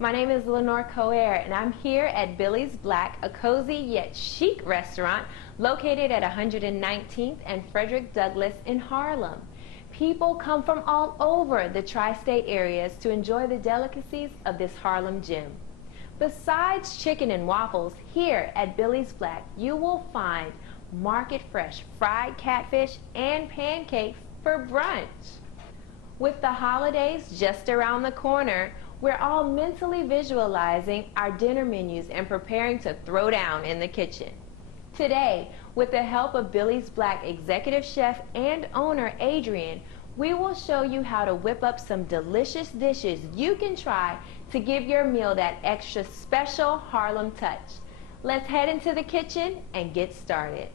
My name is Lenore Coer, and I'm here at Billie's Black, a cozy yet chic restaurant located at 119th and Frederick Douglass in Harlem. People come from all over the tri-state areas to enjoy the delicacies of this Harlem gem. Besides chicken and waffles, here at Billie's Black, you will find market fresh fried catfish and pancakes for brunch. With the holidays just around the corner, we're all mentally visualizing our dinner menus and preparing to throw down in the kitchen. Today, with the help of Billie's Black executive chef and owner Adrian, we will show you how to whip up some delicious dishes you can try to give your meal that extra special Harlem touch. Let's head into the kitchen and get started.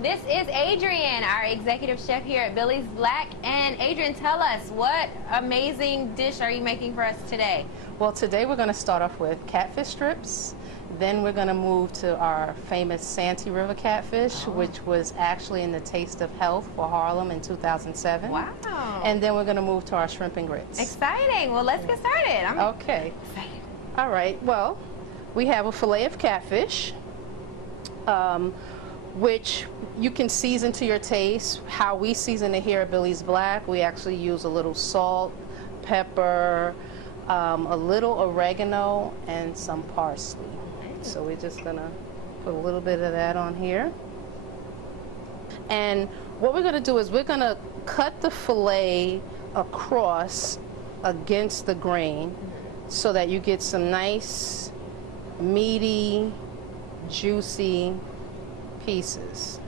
This is Adrian, our executive chef here at Billie's Black. And Adrian, tell us, what amazing dish are you making for us today? Well, today we're going to start off with catfish strips. Then we're going to move to our famous Santee River catfish, which was actually in the Taste of Health for Harlem in 2007. Wow. And then we're going to move to our shrimp and grits. Exciting. Well, let's get started. I'm okay. excited. All right. Well, we have a fillet of catfish, which you can season to your taste. How we season it here at Billie's Black, we actually use a little salt, pepper, a little oregano, and some parsley. So we're just gonna put a little bit of that on here. And what we're gonna do is we're gonna cut the fillet across against the grain so that you get some nice, meaty, juicy pieces.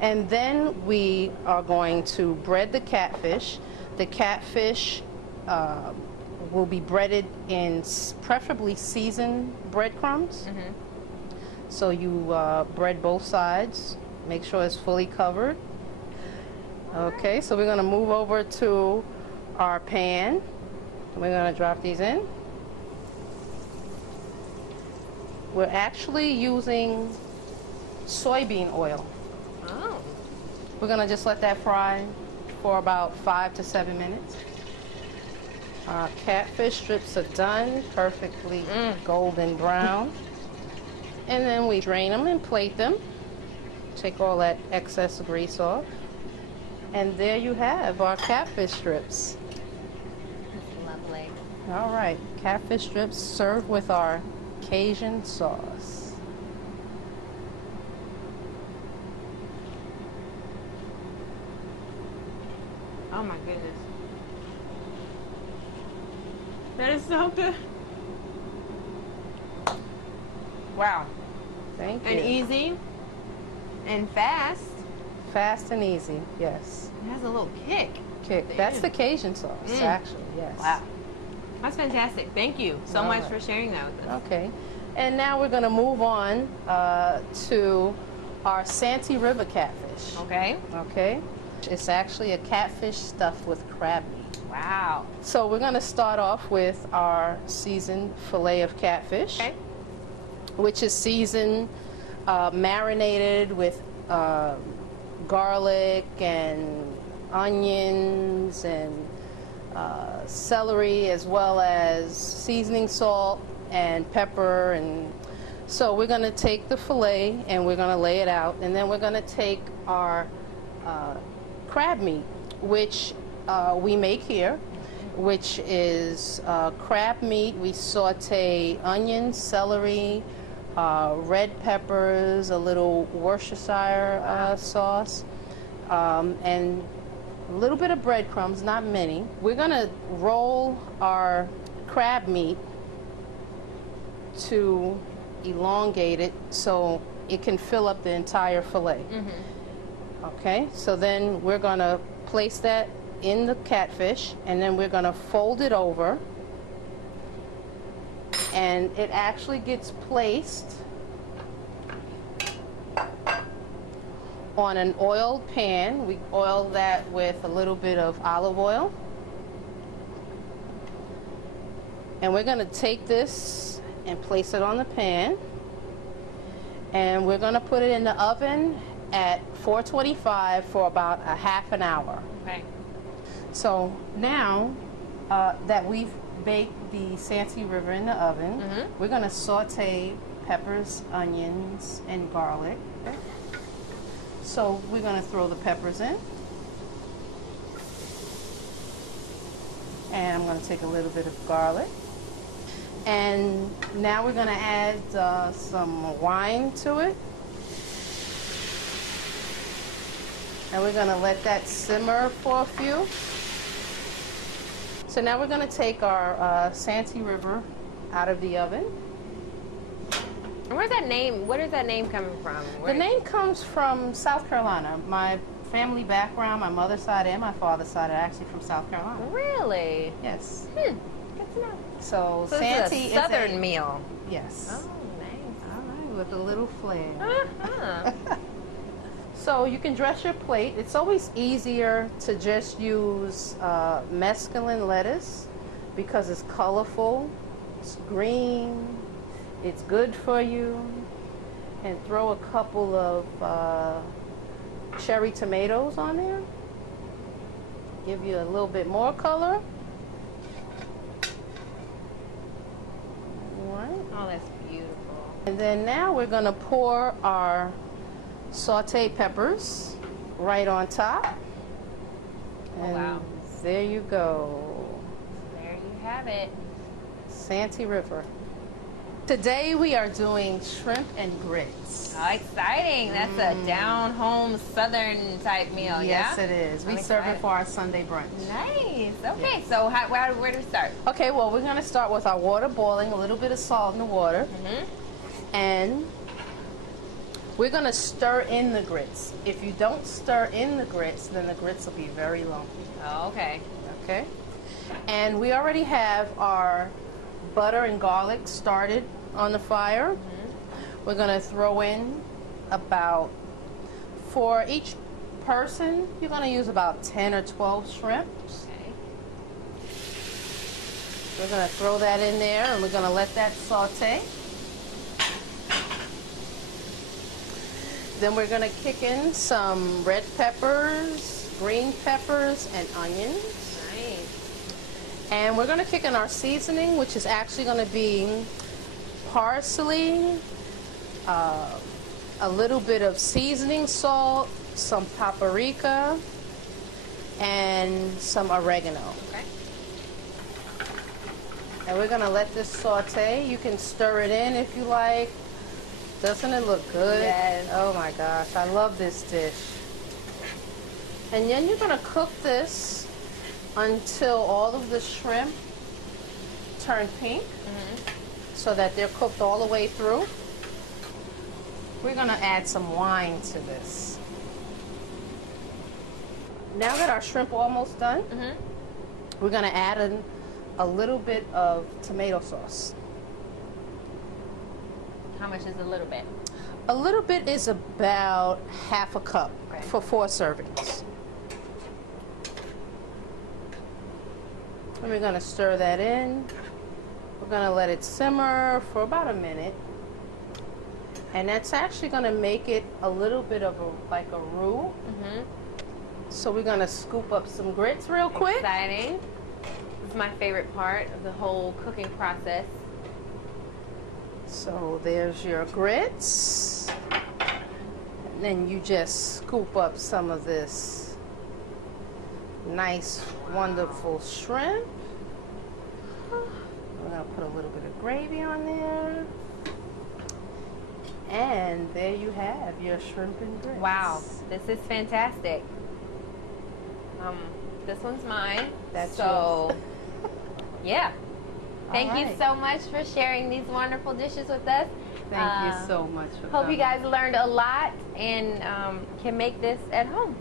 And then we are going to bread the catfish. The catfish will be breaded in preferably seasoned breadcrumbs. So you bread both sides, make sure it's fully covered. Okay, so we're going to move over to our pan. We're going to drop these in. We're actually using soybean oil. Oh. We're going to just let that fry for about 5 to 7 minutes. Our catfish strips are done, perfectly golden brown. And then we drain them and plate them. Take all that excess grease off. And there you have our catfish strips. That's lovely. All right, catfish strips served with our Cajun sauce. Oh my goodness. That is so good. Wow. Thank you. And easy and fast. Fast and easy, yes. It has a little kick. That's the Cajun sauce, actually, yes. Wow. That's fantastic. Thank you so All much right. for sharing that with us. Okay. And now we're going to move on to our Santee River catfish. Okay. Okay. It's actually a catfish stuffed with crab meat. Wow. So we're going to start off with our seasoned fillet of catfish, which is seasoned, marinated with garlic and onions and celery, as well as seasoning salt and pepper. And so we're going to take the fillet and we're going to lay it out, and then we're going to take our crab meat, which we make here, which is crab meat. We saute onions, celery, red peppers, a little Worcestershire sauce, and a little bit of breadcrumbs, not many. We're going to roll our crab meat to elongate it so it can fill up the entire fillet. Okay, so then we're going to place that in the catfish, and then we're going to fold it over, and it actually gets placed on an oiled pan. We oil that with a little bit of olive oil, and we're going to take this and place it on the pan, and we're going to put it in the oven at 425 for about a half an hour. Okay. So now that we've bake the Santee River in the oven. Mm-hmm. We're going to saute peppers, onions, and garlic. Okay. So we're going to throw the peppers in. And I'm going to take a little bit of garlic. And now we're going to add some wine to it. And we're going to let that simmer for a few. So now we're going to take our Santee River out of the oven. And where's that name? Where is that name coming from? The name comes from South Carolina. My family background, my mother's side and my father's side are actually from South Carolina. Really? Yes. Good to know. So Santee is a southern meal. Yes. Oh, nice. All right, with a little flair. Uh-huh. So you can dress your plate. It's always easier to just use mesclun lettuce because it's colorful, it's green, it's good for you. And throw a couple of cherry tomatoes on there. Give you a little bit more color. All right. Oh, that's beautiful. And then now we're going to pour our sauteed peppers right on top. Oh, And wow. there you go. There you have it. Santee River. Today we are doing shrimp and grits. Oh, exciting. That's a down-home southern type meal, Yes, yeah? it is. We I'm serve it excited. for our Sunday brunch. Nice. Okay, Yes. so where do we start? Okay, well, we're going to start with our water boiling, a little bit of salt in the water. Mm-hmm. And we're going to stir in the grits. If you don't stir in the grits, then the grits will be very lumpy. Oh, okay. Okay? And we already have our butter and garlic started on the fire. Mm-hmm. We're going to throw in about, for each person, you're going to use about 10 or 12 shrimps. Okay. We're going to throw that in there and we're going to let that saute. Then we're going to kick in some red peppers, green peppers, and onions. Nice. And we're going to kick in our seasoning, which is actually going to be parsley, a little bit of seasoning salt, some paprika, and some oregano. Okay. And we're going to let this saute. You can stir it in if you like. Doesn't it look good? Yes. Oh my gosh, I love this dish. And then you're going to cook this until all of the shrimp turn pink, so that they're cooked all the way through. We're going to add some wine to this. Now that our shrimp are almost done, we're going to add in a little bit of tomato sauce. How much is a little bit? A little bit is about half a cup for 4 servings. And we're going to stir that in. We're going to let it simmer for about a minute. And that's actually going to make it a little bit of like a roux. So we're going to scoop up some grits real quick. Exciting. This is my favorite part of the whole cooking process. So there's your grits. And then you just scoop up some of this nice, wonderful shrimp. We're going to put a little bit of gravy on there. And there you have your shrimp and grits. Wow, this is fantastic. This one's mine. That's so, yeah. Thank All you right. so much for sharing these wonderful dishes with us. Thank you so much for Hope coming. you guys learned a lot and can make this at home.